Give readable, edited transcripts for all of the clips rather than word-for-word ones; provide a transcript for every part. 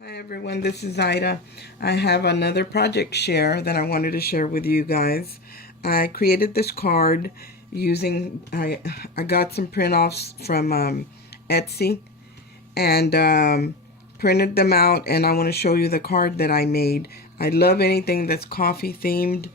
Hi everyone, this is Ida. I have another project share that I wanted to share with you guys. I created this card using, I got some print offs from Etsy and printed them out, and I want to show you the card that I made. I love anything that's coffee themed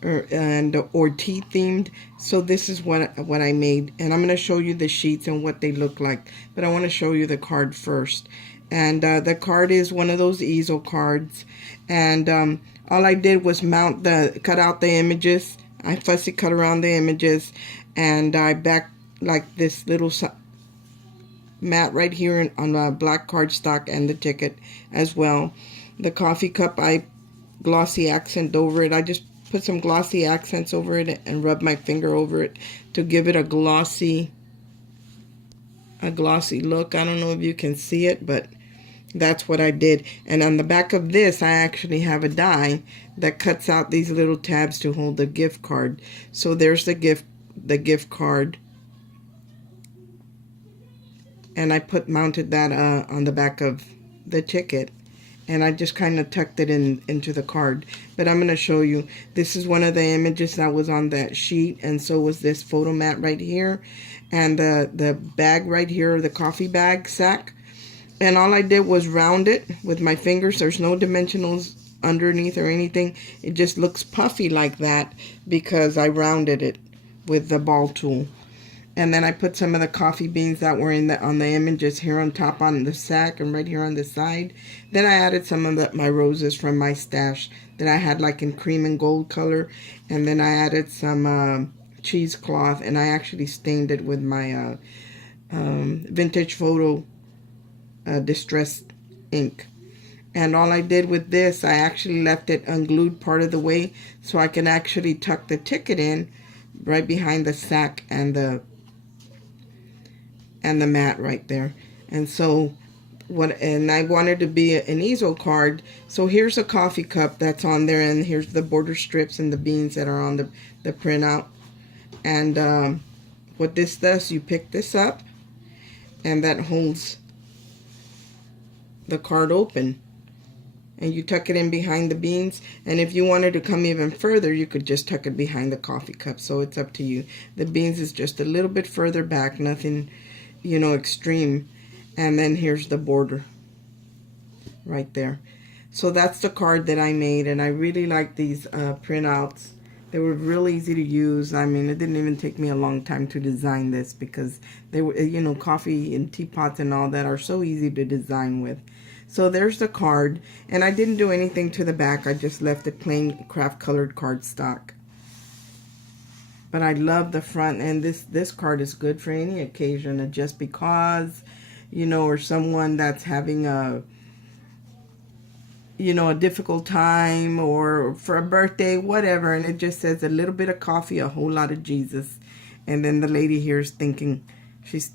or tea themed, so this is what I made, and I'm going to show you the sheets and what they look like, but I want to show you the card first. And the card is one of those easel cards, and all I did was cut out the images. I fussy cut around the images, and I back like this little mat right here on the black cardstock, and the ticket as well. The coffee cup, I glossy accent over it. I just put some glossy accents over it and rub my finger over it to give it a glossy look. I don't know if you can see it, but that's what I did. And on the back of this, I actually have a die that cuts out these little tabs to hold the gift card. So there's the gift card, and I mounted that on the back of the ticket, and I just kind of tucked it into the card. But I'm going to show you. This is one of the images that was on that sheet, and so was this photo mat right here, and the bag right here, the coffee bag sack. And all I did was round it with my fingers. There's no dimensionals underneath or anything. It just looks puffy like that because I rounded it with the ball tool. And then I put some of the coffee beans that were on the images here on top on the sack and right here on the side. Then I added some of my roses from my stash that I had like in cream and gold color. And then I added some cheesecloth, and I actually stained it with my vintage photo distress ink. And all I did with this, I actually left it unglued part of the way so I can actually tuck the ticket in right behind the sack and the mat right there. And so and I wanted to be an easel card, so here's a coffee cup that's on there, and here's the border strips and the beans that are on the printout. And what this does, you pick this up, and that holds the card open, and you tuck it in behind the beans. And if you wanted to come even further, you could just tuck it behind the coffee cup, so it's up to you. The beans is just a little bit further back, nothing extreme. And then here's the border right there. So that's the card that I made, and I really like these printouts. They were real easy to use. I mean, it didn't even take me a long time to design this because they were, coffee and teapots and all that are so easy to design with. So there's the card, and I didn't do anything to the back. I just left it plain craft colored cardstock. But I love the front, and this card is good for any occasion, just because, or someone that's having a difficult time, or for a birthday, whatever. And it just says a little bit of coffee, a whole lot of Jesus. And then the lady here is thinking, she's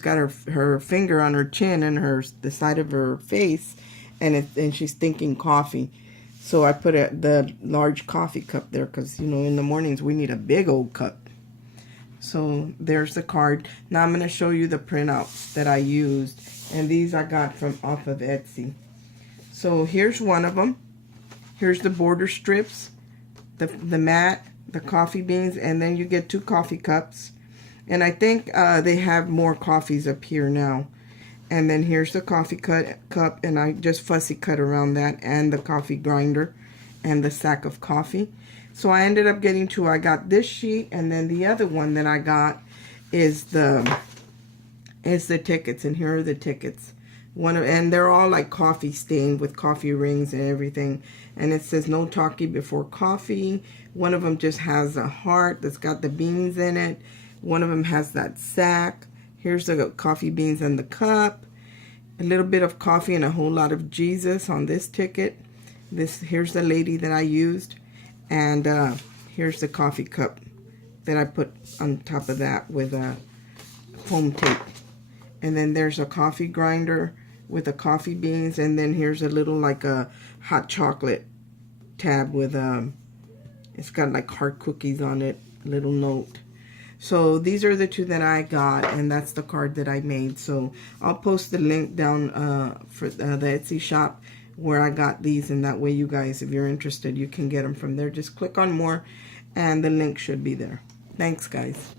got her finger on her chin and the side of her face, and she's thinking coffee. So I put the large coffee cup there because, in the mornings we need a big old cup. So there's the card. Now I'm going to show you the printouts that I used. And these I got off of Etsy. So here's one of them. Here's the border strips, the mat, the coffee beans, and then you get 2 coffee cups. And I think they have more coffees up here now. And then here's the coffee cup, and I just fussy cut around that, and the coffee grinder, and the sack of coffee. So I ended up getting 2. I got this sheet, and then the other one that I got is the tickets, and here are the tickets. And they're all like coffee stained with coffee rings and everything. And it says no talkie before coffee. One of them just has a heart that's got the beans in it. One of them has that sack. Here's the coffee beans and the cup. A little bit of coffee and a whole lot of Jesus on this ticket. Here's the lady that I used. And here's the coffee cup that I put on top of that with a foam tape. And then there's a coffee grinder with the coffee beans. And then here's a little like a hot chocolate tab with it's got like heart cookies on it, little note. So these are the two that I got, and that's the card that I made. So I'll post the link down for the Etsy shop where I got these, and that way you guys, if you're interested, you can get them from there. Just click on more and the link should be there. Thanks, guys.